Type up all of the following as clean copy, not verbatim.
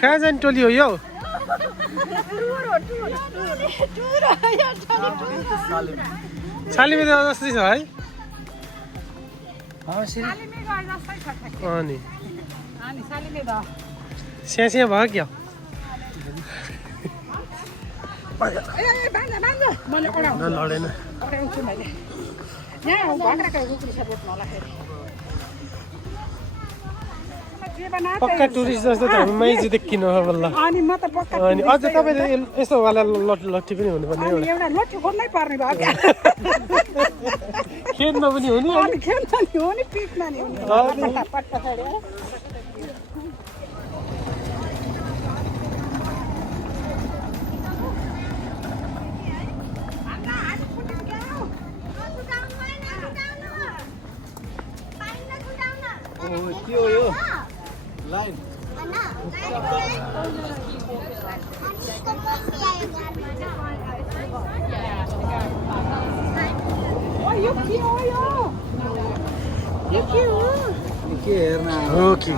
कहाँ जाने टोली हो यो सालिमे जस्तै छ है अनि स्याहाँ भयो क्या लडेन पक्का टुरिस्ट जस्तो त हामी माइजी देखिनु हो बल्ल अनि अझ तपाईँले यस्तो वाला लट्ठी पनि हुनुपर्ने एउटा लट्ठी खोज्नै पर्ने भयो क्या खेल्न पनि हुने अनि खेल्न नि हो नि पिट्न नि हुने पट्टा छड्यो के हो यो लाइन के हेर्न हो कि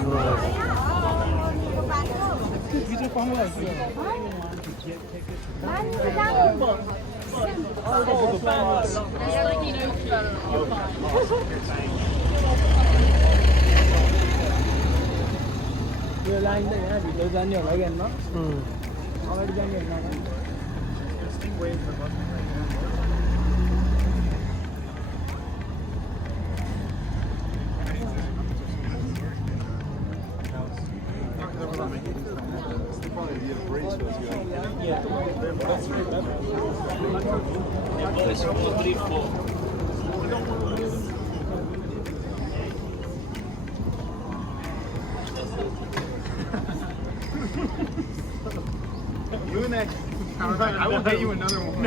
यो लाइन त यहाँ भित्र जाने होला कि हेर्न अगाडि जाने हेर्न You and that. I was like, I will pay you another one.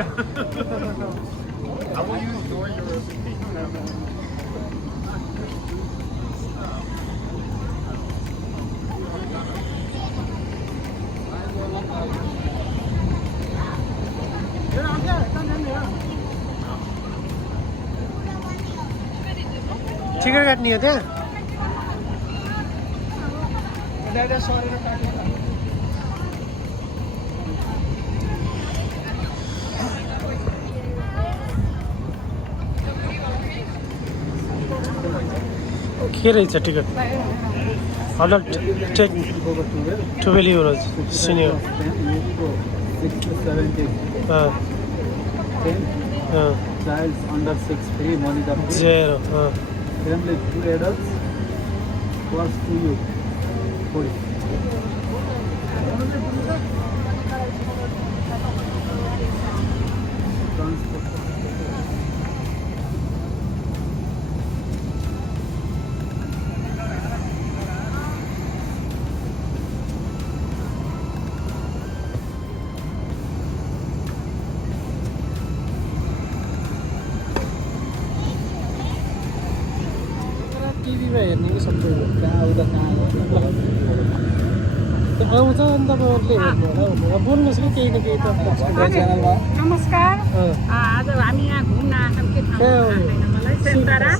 I will use your recipe. Ticket काट्ने हो त्यहाँ के रहेछ ticket adult take 12 euros senior 6 to 17 child under 6 free money the zero family 2 adults plus to you 40 टिभीमा हेर्ने कि सबै कहाँ उता कहाँ आउँछ अनि तपाईँहरूले हेर्नु होला अब बोल्नुहोस् कि केही न केही त च्यानलमा नमस्कार आज हामी यहाँ घुम्न आएछौँ के ठाउँ थाहा छैन मलाई सेन्टारा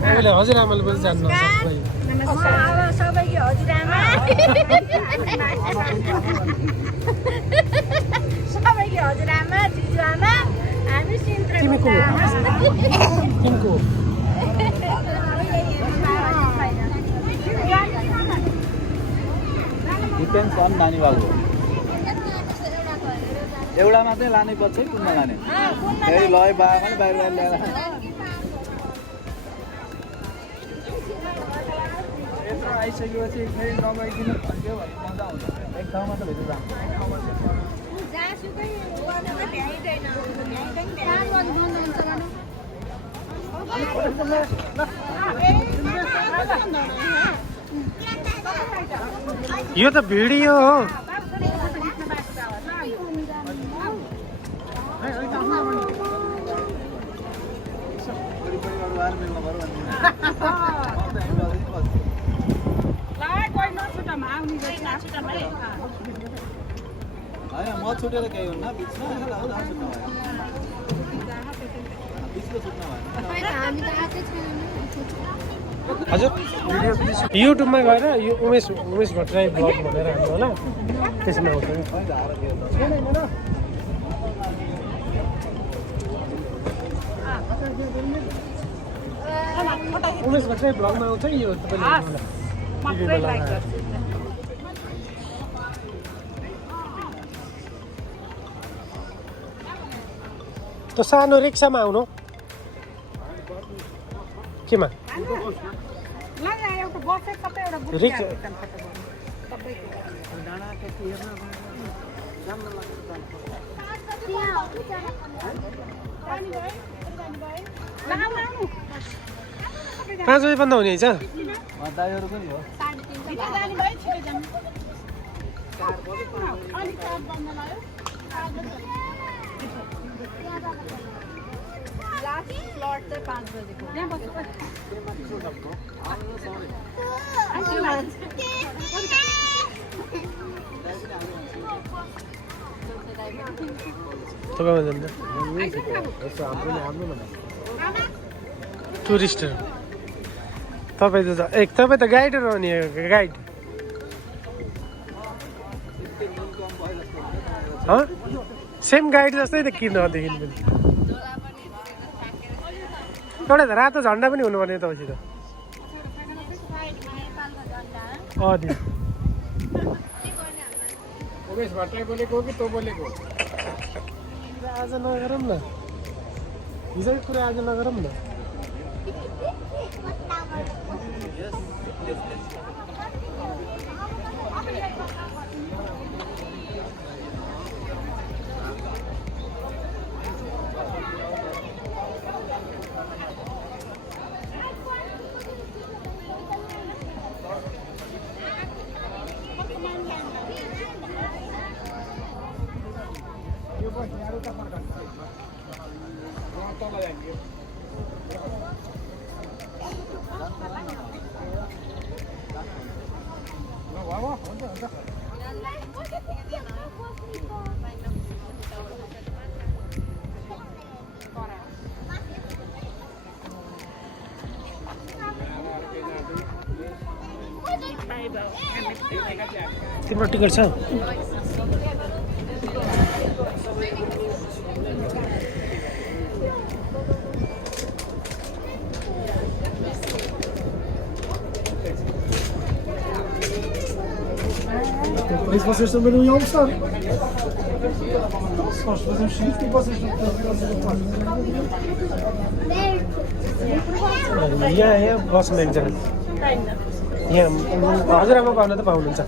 तपाईँले हजुरआमाले पनि जान्नु सबै सबैको हजुरआमा सबैको हजुरआमा जिजुआमा हामी तिमी को तिमीको डिपेन्ड्स अन नानी बाबु एउटा मात्रै लानै पर्छ है कुन लाने फेरि लय बाबाले बाहिर बाहिर ल्याएर यत्रो आइसकेपछि फेरि नगइकन फर्क्यो भने मजा आउँछ एक ठाउँमा त भेट्नु जान्छ यो त भिडियो हो होइन म छुटेर केही हुन्न बिचमा बिचको छुट्न भएन हजुर युट्युबमा गएर यो उमेश भट्टराई ब्लग भनेर हाल्नु होला त्यसमा आउँछ उमेश भट्टराई ब्लगमा आउँछ यो तपाईँले त्यो सानो रिक्सामा आउनु केमा रिक्सा पाँच बजी बन्द हुने रहेछ दाइहरू पनि हो प्लट चाहिँ 5 बजेको त्यहाँ बस्नु टुरिस्टहरू तपाईँ त गाइडहरू हो नि गाइड सेम गाइड जस्तै त किन नदेखि पनि एउटा रातो झन्डा पनि हुनुपर्ने तपाईँसित उमेश भट्टराई बोलेको हो कि तँ बोलेको आज नगरौँ न हिजोको कुरा आज नगरौँ न तिम्रो टिकट छ Mas vocês também não iam almoçar. Então, se nós fazemos shift, e vocês não podem fazer o quarto. यहाँ बस्नु एकजना यहाँ हजुरआमा पाउन त पाउनुहुन्छ